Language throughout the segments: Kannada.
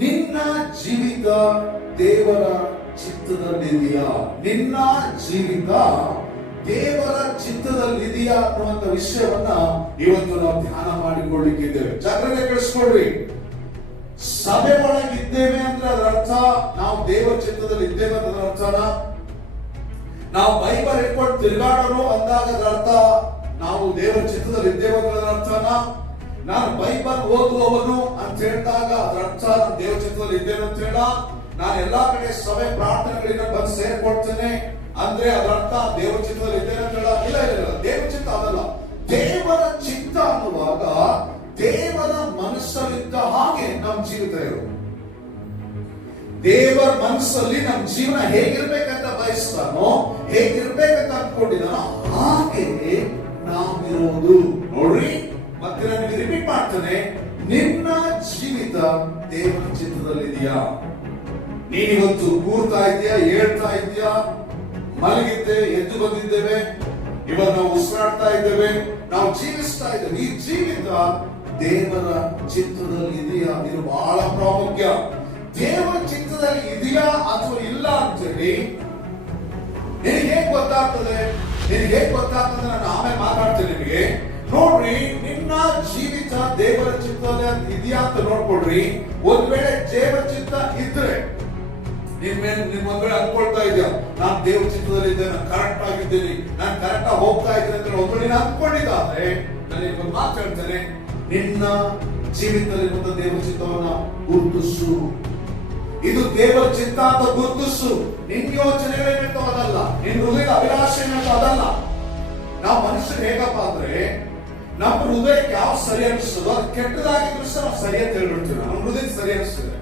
ನಿನ್ನ ಜೀವಿತ ದೇವರ ಚಿತ್ತದಲ್ಲಿದೆಯಾ? ನಿನ್ನ ಜೀವಿತ ದೇವರ ಚಿತ್ತದಲ್ಲಿದೆಯಾ ಅನ್ನುವಂತ ವಿಷಯವನ್ನ ಇವತ್ತು ನಾವು ಧ್ಯಾನ ಮಾಡಿಕೊಳ್ಳಿಕ್ಕಿದ್ದೇವೆ. ಜಾಗ್ರತೆ ಕಳಿಸ್ಕೊಡ್ರಿ ಸಭೆ ಒಳಗಿದ್ದೇವೆ ಅಂದ್ರೆ ಅದರ ಅರ್ಥ ನಾವು ದೇವರ ಚಿತ್ತದಲ್ಲಿ ಇದ್ದೇವೆ ಅಂತ ಅರ್ಥನ? ನಾವು ಬೈಬಲ್ ಹಿಡ್ಕೊಂಡು ತಿರುಗಾಡೋರು ಅಂದಾಗ ಅದರ ಅರ್ಥ ನಾವು ದೇವರ ಚಿತ್ತದಲ್ಲಿ ಇದ್ದೇವೆ ಅಂತ ಅರ್ಥನ? ನಾನು ಬೈಬಲ್ ಓದುವವನು ಅಂತ ಹೇಳಿದಾಗ ಅದರ ಅರ್ಥ ನಾನು ದೇವರ ಚಿತ್ತದಲ್ಲಿ ಇದ್ದೇನೆ ಅಂತ ಹೇಳ. ನಾನು ಎಲ್ಲಾ ಕಡೆ ಸಭೆ ಪ್ರಾರ್ಥನೆಗಳಿಂದ ಬಂದು ಸೇರ್ಕೊಡ್ತೇನೆ ಅಂದ್ರೆ ಅದರ ಅರ್ಥ ದೇವರ ಚಿತ್ತದಲ್ಲಿ ಇದ್ದೇನೆ ಅಂತ ಹೇಳ. ಇಲ್ಲ ಇಲ್ಲ ದೇವಚಿತ್ತ ಅದಲ್ಲ. ದೇವರ ಚಿತ್ತ ಅನ್ನುವಾಗ ದೇವರ ಮನಸ್ಸಲ್ಲಿದ್ದ ಹಾಗೆ ನಮ್ಮ ಜೀವಿತ ಇರೋದು. ದೇವರ ಮನಸ್ಸಲ್ಲಿ ನಮ್ಮ ಜೀವನ ಹೇಗಿರ್ಬೇಕಂತ ಬಯಸ್ತಾನೋ, ಹೇಗಿರ್ಬೇಕಂತ ಅನ್ಕೊಂಡಿದ್ದಾನೋ ಹಾಗೆ ನಾವಿರೋದು. ನೋಡ್ರಿ? ಮಾಡ್ತಾನೆ ನಿನ್ನ ಜೀವಿತ ದೇವರ ಚಿತ್ತದಲ್ಲಿದೆಯಾ ನೀನಿವತ್ತು ಕೂರ್ತಾ ಇದೆಯಾ ಹೇಳ್ತಾ ಇದೆಯಾ ಮಲಗಿದ್ದೆ, ಎದ್ದು ಬಂದಿದ್ದೇವೆ. ಇವಾಗ ನಾವು ಉಸಿರಾಡ್ತಾ ಇದ್ದೇವೆ. ನಾವು ಜೀವಿಸ್ತಾ ಇದ್ದೇವೆ. ಈ ಜೀವಿತ ದೇವರ ಚಿತ್ತದಲ್ಲಿ ಇದೆಯಾ ಇದು ಬಹಳ ಪ್ರಾಮುಖ್ಯ. ದೇವರ ಚಿತ್ತದಲ್ಲಿ ಇದೆಯಾ ಅಥವಾ ಇಲ್ಲ ಅಂತೇಳಿ ನಿನಗೆ ಹೇಗ್ ಗೊತ್ತಾಗ್ತದೆ? ನಿನಗೆ ಹೇಗ್ ಗೊತ್ತಾಗ್ತದೆ? ನಾನು ಆಮೇಲೆ ಮಾತಾಡ್ತೇನೆ ನಿಮಗೆ ನೋಡ್ರಿ, ನಿನ್ನ ಜೀವಿತ ದೇವರ ಅಂತ ಇದೆಯಾ ಅಂತ ನೋಡ್ಕೊಡ್ರಿ ಒಂದ್ ವೇಳೆ ದೇವರ ಚಿತ್ತ ಇದ್ರೆ, ನಿನ್ ಮೇಲೆ ಒಂದ್ ವೇಳೆ ಅನ್ಕೊಳ್ತಾ ಇದೆಯಾ, ನಾನ್ ದೇವ್ರ ಚಿತ್ತದಲ್ಲಿ ಇದ್ದೇನೆ ಕರೆಕ್ಟ್ ಆಗಿದ್ದೀನಿ, ನಾನು ಕರೆಕ್ಟ್ ಆಗಿ ಹೋಗ್ತಾ ಇದ್ದೇನೆ ಅಂತ ಒಂದ್ ವೇಳೆ ಅನ್ಕೊಂಡಿದ್ದಾದ್ರೆ, ನಾನು ಇವಾಗ ಮಾತಾಡ್ತೇನೆ ನಿನ್ನ ಜೀವಿತದಲ್ಲಿ ಬಂದ ದೇವರ ಚಿತ್ತವನ್ನ ಗುರುತಿಸು. ಇದು ದೇವರ ಚಿತ್ತ ಅಂತ ಗುರುತಿಸು. ನಿನ್ ಯೋಚನೆಗಳೇನಿರ್ತೋ ಅದಲ್ಲ ನಿನ್ ಹೃದಯದ ಅಭಿಲಾಷೆ ಅದಲ್ಲ ನಾವು ಮನುಷ್ಯರು ಹೇಗಪ್ಪ ಅಂದ್ರೆ ನಮ್ಮ ಹೃದಯಕ್ಕೆ ಯಾವ ಸರಿ ಅನಿಸ್ತದೋ ಅದು ಕೆಟ್ಟದಾಗಿದ್ರು ಸಹ ನಾವು ಸರಿ ಅಂತ ಹೇಳ್ಬಿಡ್ತೀವಿ. ನಮ್ಮ ಹೃದಯಕ್ಕೆ ಸರಿ ಅನಿಸ್ತದೆ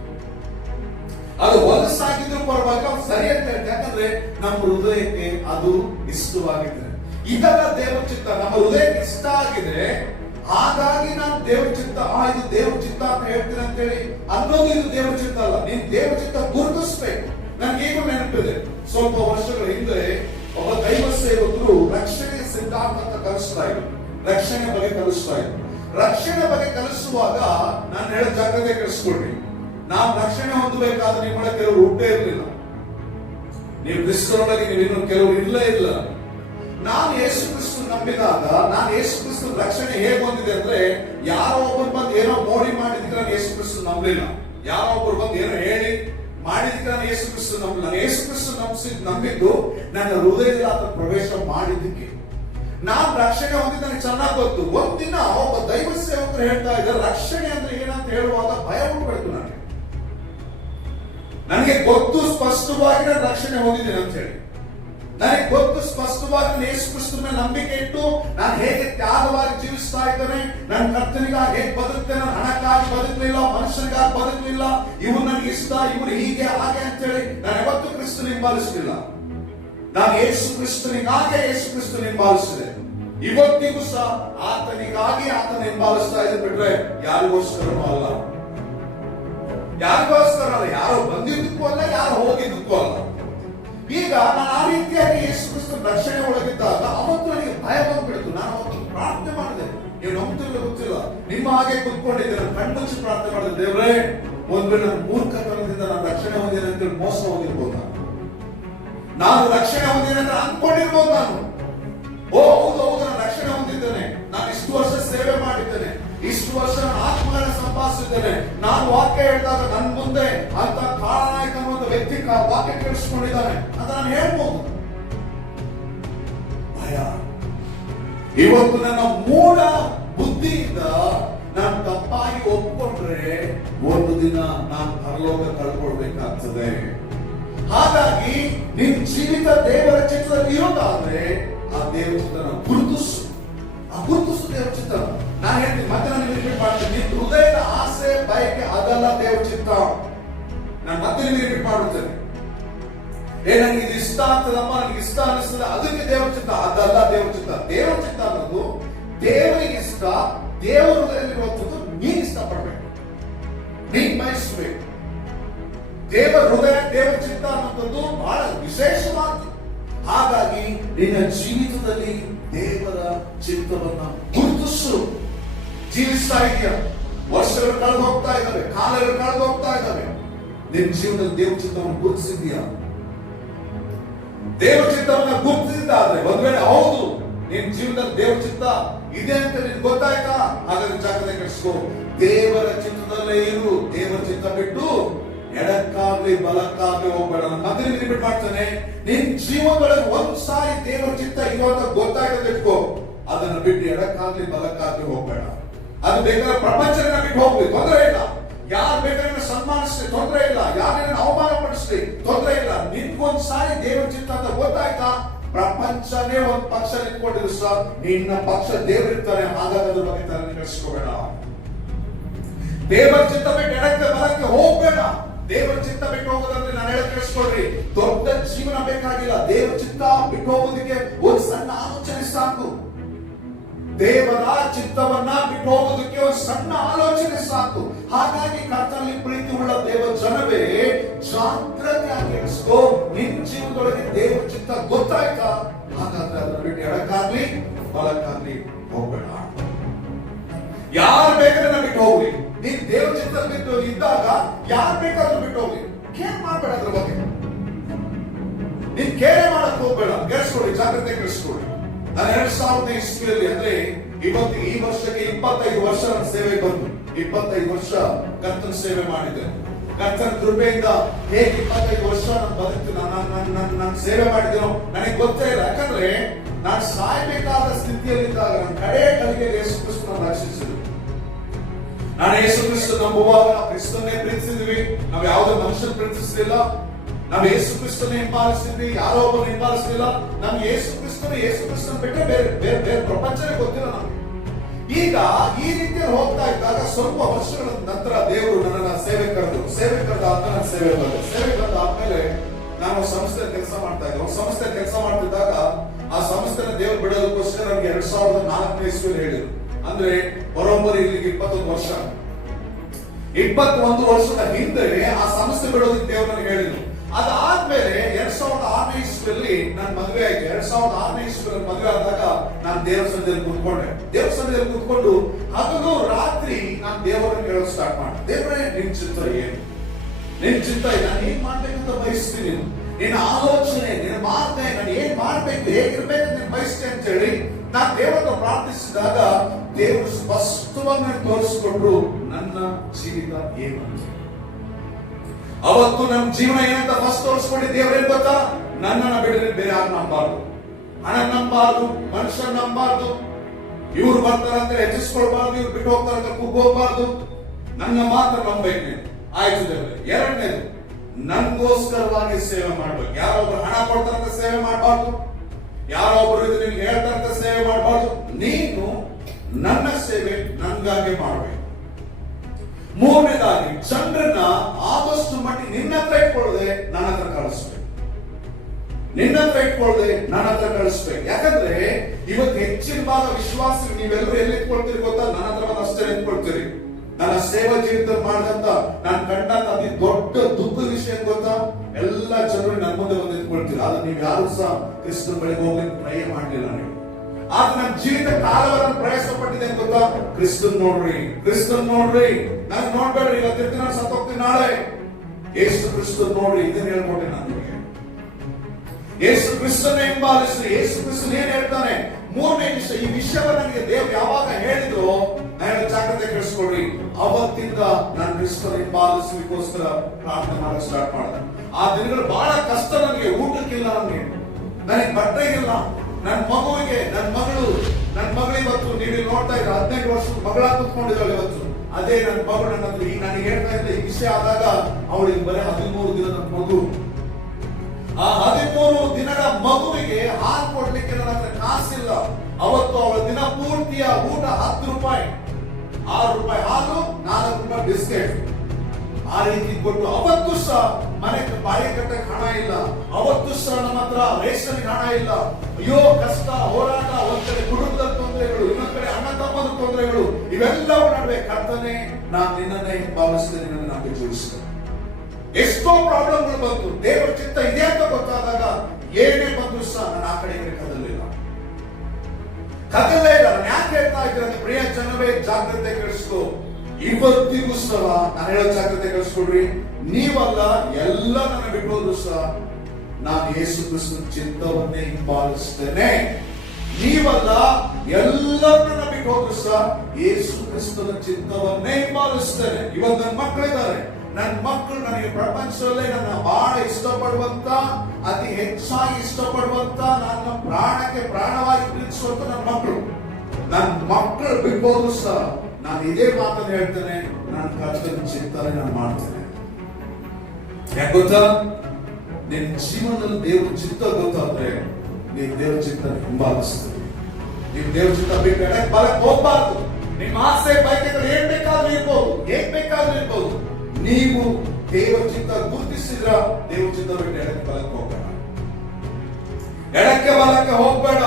ಅದು ಹೊಲಸಾಗಿದ್ರು ಪರವಾಗಿ ಅವ್ರು ಸರಿ ಅಂತ ಯಾಕಂದ್ರೆ ನಮ್ಮ ಹೃದಯಕ್ಕೆ ಅದು ಇಷ್ಟವಾಗಿದೆ ಇದೆಲ್ಲ ದೇವರ ಚಿತ್ತ. ನಮ್ಮ ಹೃದಯಕ್ಕೆ ಇಷ್ಟ ಆಗಿದೆ ಹಾಗಾಗಿ ನಾನು ದೇವ್ರ ಚಿತ್ತ, ಆ, ಇದು ದೇವ್ರ ಚಿತ್ತ ಅಂತ ಹೇಳ್ತೀನಿ ಅಂತ ಹೇಳಿ ಅನ್ನೋದು ಇದು ದೇವರ ಚಿತ್ತ ಅಲ್ಲ. ನೀನ್ ದೇವ್ರ ಚಿತ್ತ ಗುರುತಿಸ್ಬೇಕು. ನನ್ಗೆ ಈಗ ನೆನಪಿದೆ. ಸ್ವಲ್ಪ ವರ್ಷಗಳ ಹಿಂದೆ ಒಬ್ಬ ದೈವ ಸೇವಕರು ರಕ್ಷಣೆ ಸಿದ್ಧಾಂತ ಕಲಿಸ್ತಾ ಇದ್ರು. ರಕ್ಷಣೆ ಬಗ್ಗೆ ಕಲಿಸ್ತಾ ಇದ್ರು. ರಕ್ಷಣೆ ಬಗ್ಗೆ ಕಲಿಸುವಾಗ ನಾನು ಹೇಳ ಜಾಗ್ರತೆ ಕಲಿಸ್ಕೊಡ್ರಿ ನಾವು ರಕ್ಷಣೆ ಹೊಂದಬೇಕಾದ್ರೆ ನಿಮ್ಮೊಳಗೆ ಕೆಲವರು ಹುಟ್ಟೇ ಇರಲಿಲ್ಲ. ನೀವು ಕ್ರಿಸ್ತರೊಳಗೆ ನೀವು ಇನ್ನೂ ಕೆಲವರು ಇಲ್ಲೇ ಇಲ್ಲ. ನಾನು ಯೇಸು ಕ್ರಿಸ್ತು ನಂಬಿದಾಗ, ನಾನು ಯೇಸು ಕ್ರಿಸ್ತು ರಕ್ಷಣೆ ಹೇಗೆ ಹೊಂದಿದೆ ಅಂದ್ರೆ, ಯಾರೋ ಒಬ್ಬರು ಬಂದು ಏನೋ ಮೋಡಿ ಮಾಡಿದ್ರೆ ನಾನು ಯೇಸು ಕ್ರಿಸ್ತು ನಂಬಲಿಲ್ಲ. ಯಾರೋ ಒಬ್ಬರು ಬಂದು ಏನೋ ಹೇಳಿ ಮಾಡಿದ್ರೆ ನಾನು ಯೇಸು ಕ್ರಿಸ್ತು ನಂಬಲಿಲ್ಲ ನಾನು ಯೇಸು ಕ್ರಿಸ್ತು ನಂಬಿಸಿ ನಂಬಿದ್ದು ನನ್ನ ಹೃದಯದಲ್ಲಿ ಆತ ಪ್ರವೇಶ ಮಾಡಿದ್ದಕ್ಕೆ. ನಾನು ರಕ್ಷಣೆ ಹೊಂದಿದ್ದು ನನಗೆ ಚೆನ್ನಾಗಿ ಗೊತ್ತು. ಒಂದಿನ ಒಬ್ಬ ದೈವ ಸೇವಕರು ಹೇಳ್ತಾ ಇದ್ದಾರೆ, ರಕ್ಷಣೆ ಅಂದ್ರೆ ಏನಂತ ಹೇಳುವಾಗ ಭಯ ಉಂಟು ನನಗೆ. ನನಗೆ ಗೊತ್ತು ಸ್ಪಷ್ಟವಾಗಿ ನಾನು ರಕ್ಷಣೆ ಹೊಂದಿದ್ದೇನೆ ಅಂತ ಹೇಳಿ. ನನಗೆ ಗೊತ್ತು ಸ್ಪಷ್ಟವಾಗಿ ಮೇಲೆ ನಂಬಿಕೆ ಇಟ್ಟು ನಾನು ಹೇಗೆ ತ್ಯಾಗವಾಗಿ ಜೀವಿಸ್ತಾ ಇದ್ದೇನೆ, ನನ್ನ ಕರ್ತನಿಗಾಗಿ ಹೇಗೆ ಬದುಕ್ತೇನೆ ನಾನು ಹಣಕ್ಕಾಗಿ ಬದುಕಲಿಲ್ಲ, ಮನುಷ್ಯನಿಗಾಗಿ ಬದುಕಲಿಲ್ಲ, ಇವ್ರು ನನಗೆ ಇಷ್ಟ, ಇವ್ರು ಹೀಗೆ, ಹಾಗೆ ಅಂತೇಳಿ ನಾನು ಯಾವತ್ತೂ ಕ್ರಿಸ್ತನ ಹಿಂಬಾಲಿಸಲಿಲ್ಲ ನಾನು ಯೇಸು ಕ್ರಿಸ್ತನಿಗಾಗೆ ಯೇಸು ಕ್ರಿಸ್ತನ ಹಿಂಬಾಲಿಸಿದೆ. ಇವತ್ತಿಗೂ ಸಹ ಆತನಿಗಾಗಿ ಆತನ ಹಿಂಬಾಲಿಸ್ತಾ ಇದ್ದ ಬಿಟ್ರೆ ಯಾರಿಗೋಸ್ಕರನೂ ಅಲ್ಲ. ಯಾರಿಗೋಸ್ಕರ ಅಲ್ಲ? ಯಾರು ಬಂದಿದ್ದಕ್ಕೂ ಅಲ್ಲ, ಯಾರು ಹೋಗಿದ್ದಕ್ಕೂ ಅಲ್ಲ. ಈಗ ನಾನು ಆ ರೀತಿಯಾಗಿ ಯೇಸು ಕ್ರಿಸ್ತ ರಕ್ಷಣೆ ಒಳಗಿದ್ದಾಗ ಅವತ್ತು ನನಗೆ ಭಯ ಬಂದ್ಬಿಡ್ತು. ನಾನು ಅವತ್ತು ಪ್ರಾರ್ಥನೆ ಮಾಡಿದೆ. ನೀವು ನಂಬ್ತಿಲ್ಲ ಗೊತ್ತಿಲ್ಲ. ನಿಮ್ಮ ಹಾಗೆ ಕುತ್ಕೊಂಡಿದ್ದೆ. ನಾನು ಕಣ್ಮುಚ್ಚಿ ಪ್ರಾರ್ಥನೆ ಮಾಡಿದೆ. ದೇವ್ರೆ ಒಂದ್ ನನ್ನ ಮೂರ್ಖತನದಿಂದ ನಾನು ರಕ್ಷಣೆ ಹೊಂದಿದೆ ಅಂತೇಳಿ ಮೋಸ ಹೋಗಿರ್ಬೋದು ನಾನು ರಕ್ಷಣೆ ಹೊಂದಿದೆ ಅಂತ ಅನ್ಕೊಂಡಿರ್ಬೋದು ನಾನು. ಓ, ಹೌದು ಹೌದು, ನಾನು ರಕ್ಷಣೆ ಹೊಂದಿದ್ದೇನೆ. ನಾನು ಇಷ್ಟು ವರ್ಷ ಸೇವೆ ಮಾಡಿದ್ದೇನೆ. ಇಷ್ಟು ವರ್ಷ ನಾನು ಆತ್ಮಗಳನ್ನ ಸಂಪಾದಿಸಿದ್ದೇನೆ. ನಾನು ವಾಕ್ಯ ಹೇಳಿದಾಗ ನನ್ನ ಮುಂದೆ ಅಂತ ಕಾಳನಾಯಕ ಒಂದು ವ್ಯಕ್ತಿ ವಾಕ್ಯ ಕೇಳಿಸ್ಕೊಂಡಿದ್ದಾನೆ. ಅಂತ ನಾನು ಹೇಳ್ಬೋದು. ಭಯ. ಇವತ್ತು ನನ್ನ ಮೂಲ ಬುದ್ಧಿಯಿಂದ ನಾನು ತಪ್ಪಾಗಿ ಒಪ್ಕೊಂಡ್ರೆ ಒಂದು ದಿನ ನಾನು ಪರಲೋಕ ಕಳ್ಕೊಳ್ಬೇಕಾಗ್ತದೆ. ಹಾಗಾಗಿ ನಿನ್ ಜೀವಿತ ದೇವರ ಚಿತ್ರದಲ್ಲಿ ಇರೋದಾದ್ರೆ ಆ ದೇವರ ಚಿತ್ರನ ಗುರುತಿಸು. ಆ ಗುರುತಿಸು ದೇವರ ಚಿತ್ರ. ನಾನು ಹೇಳ್ತೀನಿ, ಮತ್ತೆ ನಾನು ರಿಪೀಟ್ ಮಾಡ್ತೀನಿ. ನಿನ್ ಹೃದಯದ ಆಸೆ, ಬಯಕೆ, ಅದಲ್ಲ ದೇವರ ಚಿತ್ರ. ನಾನು ಮತ್ತೆ ನಿಮಗೆ ರಿಪೀಟ್ ಮಾಡುತ್ತೇನೆ ಏ ನನಗೆ ಇದು ಇಷ್ಟ ಆಗ್ತದಮ್ಮ ನನಗೆ ಇಷ್ಟ ಅನಿಸ್ತದೆ ಅದಕ್ಕೆ ದೇವರ ಚಿತ್ತ ಅದಲ್ಲ ದೇವರ ಚಿತ್ತ ಅನ್ನೋದು ದೇವರಿಗೆ ಇಷ್ಟ, ದೇವರ ಹೃದಯದಲ್ಲಿರುವಂಥದ್ದು ನೀನ್ ಇಷ್ಟಪಡ್ಬೇಕು. ನೀನ್ ಬಯಸ್ಬೇಕು. ದೇವರ ಹೃದಯ, ದೇವ ಚಿತ್ತ ಅನ್ನುವಂಥದ್ದು ಬಹಳ ವಿಶೇಷವಾದ ಹಾಗಾಗಿ ನಿನ್ನ ಜೀವಿತದಲ್ಲಿ ದೇವರ ಚಿತ್ತವನ್ನ ಗುರುತಿಸು. ಜೀವಿಸ್ತಾ ಇದೆಯಾ. ವರ್ಷಗಳು ಕಳೆದು ಹೋಗ್ತಾ ಇದ್ದಾವೆ, ಕಾಲಗಳು ಕಳೆದು ಹೋಗ್ತಾ ಇದ್ದಾವೆ. ನಿನ್ನ ಜೀವನದಲ್ಲಿ ದೇವ ಚಿತ್ತವನ್ನು ಗುರುತಿಸಿದ್ಯಾ ದೇವ ಚಿತ್ತವನ್ನ ಗುರುತಿಸಿದ್ದಾದ್ರೆ ಒಂದ್ ವೇಳೆ ಹೌದು ನಿನ್ ಜೀವನದಲ್ಲಿ ದೇವ ಚಿತ್ತ ಇದೆ ಅಂತ ನಿನ್ ಗೊತ್ತಾಯ್ತಾ? ಹಾಗಾದ್ರೆ ಜಾಗ್ರತೆ ಕಟ್ಸ್ಕೋ ದೇವರ ಚಿತ್ತದಲ್ಲೇ ಇರು. ದೇವರ ಚಿತ್ತ ಬಿಟ್ಟು ಎಡಕ್ಕಾಗ್ಲಿ ಬಲಕ್ಕಾಗ್ಲಿ ಹೋಗ್ಬೇಡ. ಮತ್ತೆ ರಿಪೀಟ್ ಮಾಡ್ತಾನೆ, ನಿನ್ ಜೀವನದೊಳಗೆ ಒಂದ್ ಸಾರಿ ದೇವರ ಚಿತ್ತ ಇರುವಂತ ಇಟ್ಕೋ ಅದನ್ನ ಬಿಟ್ಟು ಎಡಕ್ಕಾಗ್ಲಿ ಬಲಕ್ಕಾಗ್ಲಿ ಹೋಗ್ಬೇಡ. ಅದು ಬೇಕಾದ್ರೆ ಪ್ರಪಂಚನ ಬಿಟ್ಟು ಹೋಗ್ಲಿ, ತೊಂದರೆ ಇಲ್ಲ. ಯಾರು ಬೇಕಾದ್ರೆ ಸನ್ಮಾನಿಸ್ಲಿ ತೊಂದರೆ ಇಲ್ಲ. ಯಾರನ್ನ ಅವಮಾನ ಪಡಿಸ್ಲಿ, ತೊಂದರೆ ಇಲ್ಲ. ನಿನ್ಗೊಂದ್ ಸಾರಿ ದೇವರ ಚಿತ್ತ ಅಂತ ಗೊತ್ತಾಯ್ತಾ? ಪ್ರಪಂಚನೇ ಒಂದ್ ಪಕ್ಷ ನಿಂತ್ಕೊಂಡಿರು ಸರ್. ನಿನ್ನ ಪಕ್ಷ ದೇವರಿರ್ತಾರೆ ಹಾಗಾಗಿ ಅದ್ರ ಬಗ್ಗೆ ತಲೆ ಕೆಡಿಸ್ಕೋಬೇಡ ದೇವರ ಚಿತ್ತ ಬಿಟ್ಟು ಎಡಕ್ಕೆ ಬಲಕ್ಕೆ ಹೋಗ್ಬೇಡ. ದೇವರ ಚಿತ್ತ ಬಿಟ್ಟು ಹೋಗೋದಂದ್ರೆ ನಾನು ಹೇಳಿ ಕೇಳಿಸ್ಕೊಳ್ರಿ. ದೊಡ್ಡ ಜೀವನ ಬೇಕಾಗಿಲ್ಲ. ದೇವರ ಚಿತ್ತ ಬಿಟ್ಟು ಹೋಗೋದಕ್ಕೆ ಒಂದು ಸಣ್ಣ ಆಲೋಚನೆ ಸಾಕು. ದೇವರ ಚಿತ್ತವನ್ನ ಬಿಟ್ಟು ಹೋಗೋದಕ್ಕೆ ಒಂದು ಸಣ್ಣ ಆಲೋಚನೆ ಸಾಕು. ಹಾಗಾಗಿ ಕರ್ತನಲ್ಲಿ ಪ್ರೀತಿ ಉಳ್ಳ ದೇವ ಜನವೇ, ಜಾಗ್ರತೆ ಆಗಿರಿಸ್ಕೋ ನಿನ್ ಜೀವನದೊಳಗೆ ದೇವರ ಚಿತ್ತ ಗೊತ್ತಾಯ್ತಾ? ಹಾಗಾದ್ರೆ ಅದನ್ನ ಬಿಟ್ಟು ಎಡಕ್ಕಾಗ್ಲಿ ಬಲಕ್ಕಾಗ್ಲಿ ಹೋಗ್ಬೇಡ. ಯಾರು ಬೇಕಾದ್ರೆ ಬಿಟ್ಟು ಹೋಗ್ಲಿ. ನೀನ್ ದೇವ ಚಿತ್ತ ಬಿಟ್ಟು ಇದ್ದಾಗ ಯಾರು ಬೇಕಾದ್ರೂ ಬಿಟ್ಟು ಹೋಗ್ಲಿ. ಕೇರ್ ಮಾಡ್ಬೇಡ ಅದ್ರ ಬಗ್ಗೆ. ನೀನ್ ಕೇರೆ ಮಾಡಕ್ ಹೋಗ್ಬೇಡ. ಕೆಡಿಸ್ಕೊಳ್ಳಿ ಜಾಗ್ರತೆ ಕೆಡಿಸ್ಕೊಳ್ಳಿ ನಾನು ಎರಡ್ ಸಾವಿರದ ಇಸ್ವಿಯಲ್ಲಿ ಅಂದ್ರೆ ಇವತ್ತು ಈ ವರ್ಷಕ್ಕೆ ಇಪ್ಪತ್ತೈದು ವರ್ಷ ನನ್ನ ಸೇವೆ ಬಂತು. ಇಪ್ಪತ್ತೈದು ವರ್ಷ ಕರ್ತನ ಸೇವೆ ಮಾಡಿದೆ. ಕರ್ತನ ಕೃಪೆಯಿಂದ ಹೇಗೆ ಇಪ್ಪತ್ತೈದು ವರ್ಷ ನಾನು ಬದುಕು ನಾನು ಸೇವೆ ಮಾಡಿದ್ದೇನೋ ನನಗೆ ಗೊತ್ತೇ ಇಲ್ಲ. ಯಾಕಂದ್ರೆ ನಾನು ಸಾಯ್ಬೇಕಾದ ಸ್ಥಿತಿಯಲ್ಲಿದ್ದಾಗ ನನ್ನ ಕಡೆ ಕಲಿಗೆ ಯೇಸು ಕ್ರಿಸ್ತನ ರಕ್ಷಿಸಿದ್ರು ನಾನು ಯೇಸು ಕ್ರಿಸ್ತ ನಂಬುವಾಗ ನಾವು ಕ್ರಿಸ್ತನ್ನೇ ಪ್ರೀತಿಸಿದ್ವಿ. ನಾವು ಯಾವುದೇ ಮನುಷ್ಯನ ಪ್ರೀತಿಸಲಿಲ್ಲ. ನಾವು ಯೇಸು ಕ್ರಿಸ್ತನ ಹಿಂಬಾಲಿಸಿದ್ವಿ. ಯಾರೋ ಒಬ್ಬರು ಹಿಂಬಾಲಿಸಲಿಲ್ಲ. ನಮ್ಗೆ ಯೇಸು ಕ್ರಿಸ್ತನ ಯೇಸು ಕ್ರಿಸ್ತನ ಬಿಟ್ಟರೆ ಬೇರೆ ಬೇರೆ ಬೇರೆ ಪ್ರಪಂಚನೇ ಗೊತ್ತಿಲ್ಲ ಈಗ ಈ ರೀತಿಯಲ್ಲಿ ಹೋಗ್ತಾ ಇದ್ದಾಗ ಸ್ವಲ್ಪ ವರ್ಷಗಳ ನಂತರ ದೇವರು ನನ್ನನ್ನ ಸೇವೆ ಕರೆದು, ಸೇವೆ ಕರೆದ ಆದ್ಮೇಲೆ ನನ್ನ ಸೇವೆ ಬಂದೆ ಸೇವೆ ಕರೆದ ಆದ್ಮೇಲೆ ನಾನು ಸಂಸ್ಥೆ ಕೆಲಸ ಮಾಡ್ತಾ ಇದ್ದೆ. ಸಂಸ್ಥೆ ಕೆಲಸ ಮಾಡ್ತಿದ್ದಾಗ ಆ ಸಂಸ್ಥೆನ ದೇವರು ಬಿಡೋದಕ್ಕೋಸ್ಕರ ನನಗೆ ಎರಡ್ ಸಾವಿರದ ನಾಲ್ಕನೇ ಇಸ್ವಿಯಲ್ಲಿ ಹೇಳಿದ್ರು. ಅಂದ್ರೆ ಬರೋಬ್ಬರಿ ಇಲ್ಲಿಗೆ ಇಪ್ಪತ್ತೊಂದು ವರ್ಷ. ಇಪ್ಪತ್ತೊಂದು ವರ್ಷದ ಹಿಂದೆ ಆ ಸಂಸ್ಥೆ ಬಿಡೋದಕ್ಕೆ ದೇವರು ನನಗೆ ಹೇಳಿದ್ರು. ಅದಾದ್ಮೇಲೆ ಎರಡ್ ಸಾವಿರದ ಆರನೇ ಇಸ್ವಿಯಲ್ಲಿ ನನ್ ಮದುವೆ ಆಯ್ತು. ಎರಡ್ ಸಾವಿರದ ಆರನೇ ಇಸ್ವಿಯಲ್ಲಿ ಮದುವೆ ಆದಾಗ ನಾನು ದೇವರ ಸನ್ನಿಧಿಯಲ್ಲಿ ಕೂತ್ಕೊಂಡೆ. ದೇವರ ಸನ್ನಿಧಿಯಲ್ಲಿ ಕೂತ್ಕೊಂಡು ಹಗಲು ರಾತ್ರಿ ನಾನು ದೇವರನ್ನು ಕೇಳೋ ಸ್ಟಾರ್ಟ್ ಮಾಡಿದೆ. ದೇವರೇ, ನಿನ್ ಚಿತ್ರ ಏನು? ನಿನ್ ಚಿತ್ತ ನಾನು ಏನ್ ಮಾಡ್ಬೇಕಂತ ಬಯಸ್ತೀನಿ ನಿನ್ನ ಆಲೋಚನೆ, ನಿನ್ನ ಮಾತೆ ನಾನು ಏನ್ ಮಾಡ್ಬೇಕು, ಹೇಗಿರ್ಬೇಕು ನೀನು ಬಯಸ್ತೇನೆ ಅಂತ ಹೇಳಿ ನಾನು ದೇವರನ್ನು ಪ್ರಾರ್ಥಿಸಿದಾಗ ದೇವರು ಸ್ಪಷ್ಟವಾಗಿ ತೋರಿಸ್ಕೊಟ್ರು, ನನ್ನ ಜೀವಿತ ಏನು ಅವತ್ತು ನಮ್ಮ ಜೀವನ ಏನಂತ ಫಸ್ಟ್ ತೋರಿಸ್ಕೊಂಡಿದ್ದ ದೇವರೇನ್ ಗೊತ್ತಾ? ನನ್ನನ್ನ ಬಿಡಲಿ ಬೇರೆ ಯಾರು ನಂಬಾರ್ದು ಹಣ ನಂಬಾರ್ದು ಮನುಷ್ಯ ನಂಬಾರ್ದು ಇವ್ರು ಬರ್ತಾರಂತ ಹೆಚ್ಚಿಸ್ಕೊಳ್ಬಾರ್ದು ಇವ್ರು ಬಿಟ್ಟು ಹೋಗ್ತಾರಂತ ಕುಗ್ಗೋಗ್ಬಾರ್ದು ನನ್ನ ಮಾತ್ರ ನೀನು ಆಯ್ತು ದೇವರೇ, ಎರಡನೇದು, ನನ್ಗೋಸ್ಕರವಾಗಿ ಸೇವೆ ಮಾಡ್ಬೇಕು. ಯಾರೊಬ್ರು ಹಣ ಕೊಡ್ತಾರಂತ ಸೇವೆ ಮಾಡಬಾರ್ದು? ಯಾರೊಬ್ರು ಇದು ನಿನ್ಗೆ ಹೇಳ್ತಾರಂತ ಸೇವೆ ಮಾಡಬಾರ್ದು? ನೀನು ನನ್ನ ಸೇವೆ ನನ್ಗಾಗಿ ಮಾಡಬೇಕು. ಮೂರನೇದಾಗಿ, ಚಂದ್ರನ ಆದಷ್ಟು ಮಟ್ಟಿ ನಿನ್ನ ಹತ್ರ ಇಟ್ಕೊಳ್ಳದೆ ನನ್ನ ಹತ್ರ ಕಳಿಸ್ಬೇಕು. ನಿನ್ನ ಹತ್ರ ಇಟ್ಕೊಳ್ಳದೆ ನನ್ನ ಹತ್ರ ಕಳಿಸ್ಬೇಕು. ಯಾಕಂದ್ರೆ ಇವತ್ತು ಹೆಚ್ಚಿನ ಭಾಗ ವಿಶ್ವಾಸ ನೀವೆಲ್ಲರೂ ಎಲ್ಲಿ ಇಟ್ಕೊಳ್ತೀರಿ ಗೊತ್ತಾ? ನನ್ನ ಹತ್ರ ಅಷ್ಟೇ ಇಟ್ಕೊಳ್ತೀರಿ. ನನ್ನ ಸೇವಾ ಜೀವಿತ ಮಾಡಿದಂತ ನಾನು ಕಂಡಂತ ಅತಿ ದೊಡ್ಡ ದುಃಖದ ವಿಷಯ ಗೊತ್ತಾ? ಎಲ್ಲ ಜನರು ನನ್ನ ಮುಂದೆ ಬಂದು ಇಟ್ಕೊಳ್ತೀರಿ. ಆದ್ರೆ ನೀವು ಯಾರು ಸಹ ಕ್ರಿಸ್ತನ ಬಳಿಗೆ ಹೋಗ್ಲಿಕ್ಕೆ ಟ್ರೈ ಮಾಡಲಿಲ್ಲ ನೀವು. ಆದ್ರೆ ನನ್ನ ಜೀವಿತ ಕಾಲವನ್ನು ಪ್ರಯಾಸ ಪಟ್ಟಿದೆ ಅಂತ ಗೊತ್ತಾ? ಕ್ರಿಸ್ತನ್ ನೋಡ್ರಿ ಕ್ರಿಸ್ತನ್ ನೋಡ್ರಿ. ನಾನು ನೋಡ್ಬೇಡ್ರಿ ಇವತ್ತಿರ್ತಿ ನಾನು ನಾಳೆ. ಏಸು ಕ್ರಿಸ್ತನ್ ನೋಡ್ರಿ, ಇದನ್ನ ಹೇಳ್ಕೊಟ್ಟೆ ನಾನು ಏಸು ಕ್ರಿಸ್ತನ ಹಿಂಬಾಲಿಸ್ರಿ ಏಸು ಕ್ರಿಸ್ತನ್ ಏನ್ ಹೇಳ್ತಾನೆ? ಮೂರನೇ ವಿಷಯ ಈ ವಿಷಯವ ನನಗೆ ದೇವ್ರು ಯಾವಾಗ ಹೇಳಿದ್ರು ನಾನು ಜಾಗ್ರತೆ ಕೇಳಿಸ್ಕೊಳ್ರಿ. ಅವತ್ತಿಂದ ನಾನು ಕ್ರಿಸ್ತನ ಹಿಂಬಾಲಿಸಲಿಕ್ಕೋಸ್ಕರ ಪ್ರಾರ್ಥನೆ ಮಾಡಕ್ ಸ್ಟಾರ್ಟ್ ಮಾಡಿದೆ. ಆ ದಿನಗಳು ಬಹಳ ಕಷ್ಟ ನನಗೆ ಊಟಕ್ಕಿಲ್ಲ ನನಗೆ ನನಗೆ ಬಟ್ಟೆಗಿಲ್ಲ. ನನ್ನ ಮಗುವಿಗೆ ನನ್ನ ಮಗಳು ನನ್ನ ಮಗಳು ಇವತ್ತು ನೀವು ನೋಡ್ತಾ ಇದ್ರೆ ಹದಿನೆಂಟು ವರ್ಷದ ಮಗಳ ಕೂತ್ಕೊಂಡಿದ್ದಾಳೆ ಇವತ್ತು. ಅದೇ ನನ್ನ ಮಗಳು ನನ್ನ ಈಗ ನನಗೆ ಹೇಳ್ತಾ ಇದ್ದ ಈ ವಿಷಯ ಆದಾಗ ಅವಳಿಗೆ ಬರೀ ಹದಿಮೂರು ದಿನದ ಮಗು ಆ ಹದಿಮೂರು ದಿನದ ಮಗುವಿಗೆ ಹಾಲು ಕೊಡ್ಲಿಕ್ಕೆ ನನ್ನ ಹತ್ರ ಕಾಸಿಲ್ಲ. ಅವತ್ತು ಅವಳ ದಿನ ಪೂರ್ತಿಯ ಊಟ ಹತ್ತು ರೂಪಾಯಿ, ಆರು ರೂಪಾಯಿ ಹಾಲು, ನಾಲ್ಕು ರೂಪಾಯಿ ಬಿಸ್ಕೆಟ್. ಆ ರೀತಿ ಕೊಟ್ಟು ಅವತ್ತು ಸಹ ಮನೆ ಬಾಯಿ ಕಟ್ಟಕ್ಕೆ ಹಣ ಇಲ್ಲ. ಅವತ್ತು ಸಹ ನಮ್ಮ ಹತ್ರ ರೇಷನ್ ಹಣ ಇಲ್ಲ. ಅಯ್ಯೋ, ಕಷ್ಟ, ಹೋರಾಟ, ಒಂದ್ ಕಡೆ ಕುಟುಂಬದ ತೊಂದರೆಗಳು, ಇನ್ನೊಂದ್ ಕಡೆ ಅಣ್ಣ ತಮ್ಮದ ತೊಂದರೆಗಳು, ಇವೆಲ್ಲವೂ ನಡುವೆ ಕರ್ತನೆ, ನಾನು ನಿನ್ನನ್ನೇ ಭಾವಿಸ್ತೇನೆ ನಿನ್ನನ್ನು ನಾನು ಜೋಡಿಸ್ತೇನೆ ಎಷ್ಟೋ ಪ್ರಾಬ್ಲಮ್ಗಳು ಬಂತು. ದೇವರ ಚಿತ್ತ ಇದೆ ಅಂತ ಗೊತ್ತಾದಾಗ ಏನೇ ಬಂದ್ರು ಸಹ ನಾನು ಆ ಕಡೆ ಕದಲಿಲ್ಲ ಕದಲೇ ಇಲ್ಲ. ನಾನು ಯಾಕೆ ಹೇಳ್ತಾ ಇದ್ದೀನಿ? ಪ್ರಿಯ ಜನವೇ ಜಾಗ್ರತೆ ಕೆಡಿಸ್ಕೋ ಇವತ್ತಿಗೂ ಸಹ ನಾನು ಹೇಳೋ ಜಾಗ್ರತೆ ಕಳಿಸ್ಕೊಡ್ರಿ ನೀವಲ್ಲ, ಎಲ್ಲ ನನ್ನ ಬಿಟ್ಟೋದ್ರು ಸಹ ನಾನು ಯೇಸು ಕ್ರಿಸ್ತನ ಚಿತ್ತವನ್ನೇ ಹಿಂಬಾಲಿಸ್ತೇನೆ. ನೀವಲ್ಲ, ಎಲ್ಲರನ್ನ ಬಿಟ್ಟು ಹೋದ್ರು ಸಹ ಯೇಸು ಕ್ರಿಸ್ತನ ಚಿತ್ತವನ್ನೇ ಹಿಂಬಾಲಿಸ್ತೇನೆ. ಇವತ್ತು ನನ್ನ ಮಕ್ಕಳಿದ್ದಾರೆ ನನ್ನ ಮಕ್ಕಳು ನನಗೆ ಪ್ರಪಂಚದಲ್ಲೇ ನನ್ನ ಬಹಳ ಇಷ್ಟಪಡುವಂತ, ಅತಿ ಹೆಚ್ಚಾಗಿ ಇಷ್ಟಪಡುವಂತ, ನನ್ನ ಪ್ರಾಣಕ್ಕೆ ಪ್ರಾಣವಾಗಿ ಪ್ರೀತಿಸುವಂತ ನನ್ನ ಮಕ್ಕಳು ನನ್ನ ಮಕ್ಕಳು ಬಿಡ್ಬೋದು ಸಹ ನಾನು ಇದೇ ಮಾತನ್ನು ಹೇಳ್ತೇನೆ. ನನ್ನ ಕರ್ತನ ಚಿಂತನೆ ನಾನು ಮಾಡ್ತೇನೆ. ಯಾಕೆ ಗೊತ್ತಾ? ನಿನ್ನ ಜೀವನದಲ್ಲಿ ದೇವ್ರ ಚಿತ್ತ ಗೊತ್ತಾದ್ರೆ ನೀನ್ ದೇವ್ರ ಚಿತ್ತ ಹಿಂಬಾಲಿಸ್ತದೆ ನೀನ್ ದೇವ್ರ ಚಿತ್ತ ಬಿಟ್ಟು ಬರಕ್ ಹೋಗ್ಬಾರ್ದು. ನಿಮ್ಮ ಆಸೆ, ಬಯಕೆಗಳು ಏನ್ ಬೇಕಾದ್ರೂ ಇರ್ಬೋದು. ಹೇಗ್ ಬೇಕಾದ್ರೂ ಇರ್ಬೋದು. ನೀವು ದೇವ್ರ ಚಿತ್ತ ಗುರುತಿಸಿದ್ರ ದೇವ್ರ ಚಿತ್ತ ಬಿಟ್ಟು ಎಡಕ್ಕೆ ಬಲಕ್ಕೆ ಹೋಗ್ಬೇಡ. ಎಡಕ್ಕೆ ಬಲಕ್ಕೆ ಹೋಗ್ಬೇಡ.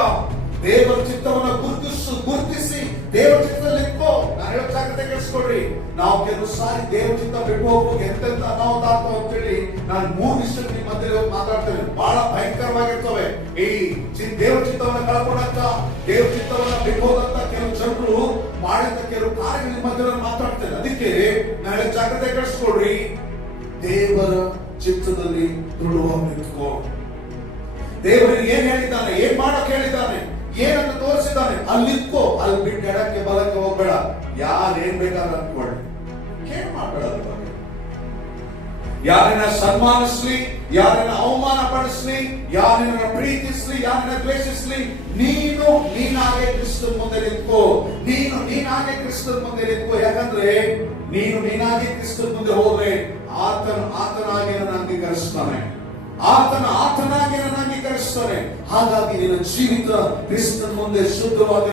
ದೇವರ ಚಿತ್ತವನ್ನ ಗುರುತಿಸು, ಗುರುತಿಸಿ ದೇವರ ಚಿತ್ತದಲ್ಲಿ ಇಟ್ಕೋ. ನಾನು ಹೇಳೋ ಜಾಗ್ರತೆ ಕೇಳಿಸ್ಕೊಡ್ರಿ ನಾವು ಕೆಲವು ಸಾರಿ ದೇವ ಚಿತ್ತ ಬಿಟ್ಟು ಹೋಗ್ಬೇಕು ಎಂತೆಂತ ಅನಾಹುತ ಆಗ್ತಾವ ಅಂತೇಳಿ ನಾನು ಮೂರು ವಿಷಯ ನಿಮ್ಮ ಮಧ್ಯೆ ಮಾತಾಡ್ತೇನೆ. ಬಹಳ ಭಯಂಕರವಾಗಿರ್ತವೆ. ಈ ದೇವ ಚಿತ್ತವನ್ನ ಕಳ್ಕೊಂಡಂತ ದೇವ ಚಿತ್ತವನ್ನ ಬಿಡ್ಬೋದಂತ ಕೆಲವು ಜನರು ಮಾಡಿದ ಕೆಲವು ಕಾರ್ಯ ನಿಮ್ಮ ಮಧ್ಯೆ ಮಾತಾಡ್ತೇನೆ. ಅದಕ್ಕೆ ನಾಳೆ ಜಾಗ್ರತೆ ಕಳಿಸ್ಕೊಡ್ರಿ. ದೇವರ ಚಿತ್ತದಲ್ಲಿ ದೃಢವಾಗಿ ನಿಂತ್ಕೋ. ದೇವರು ಏನ್ ಹೇಳಿದ್ದಾನೆ, ಏನ್ ಮಾಡಕ್ ಹೇಳಿದ್ದಾನೆ ಏನಂತ ತೋರಿಸಿದ್ದಾನೆ, ಅಲ್ಲಿ ಅಲ್ಲಿ ಬಿಟ್ಟು ಎಡಕ್ಕೆ ಬಲಕ್ಕೆ ಹೋಗ್ಬೇಡ ಯಾರು ಏನ್ ಬೇಕಾದ್ರೆ ಅನ್ಕೊಳ್ಳಿ ಏನ್ ಬಗ್ಗೆ. ಯಾರನ್ನ ಸನ್ಮಾನಿಸ್ಲಿ, ಯಾರನ್ನ ಅವಮಾನ ಪಡಿಸ್ಲಿ ಯಾರನ್ನ ಪ್ರೀತಿಸ್ಲಿ, ಯಾರನ್ನ ದ್ವೇಷಿಸ್ಲಿ, ನೀನು ನೀನಾಗೆ ಕ್ರಿಸ್ತನ ಮುಂದೆ ನಿಂತ್ಕೋ. ನೀನು ನೀನಾಗೆ ಕ್ರಿಸ್ತನ ಮುಂದೆ ನಿಂತ್ಕೋ. ಯಾಕಂದ್ರೆ ನೀನು ನೀನಾಗೆ ಕ್ರಿಸ್ತನ ಮುಂದೆ ಹೋದ್ರೆ ಆತನ ಆತನಾಗಿ ನನ್ನ ಅಂಗೀಕರಿಸ್ತಾನೆ. ಆತನ ಆತನಾಗಿ ನನ್ನ ಅಂಗೀಕರಿಸ್ತಾನೆ. ಹಾಗಾಗಿ ನಿನ್ನ ಜೀವಿತ ಕ್ರಿಸ್ತನ ಮುಂದೆ ಶುದ್ಧವಾಗಿ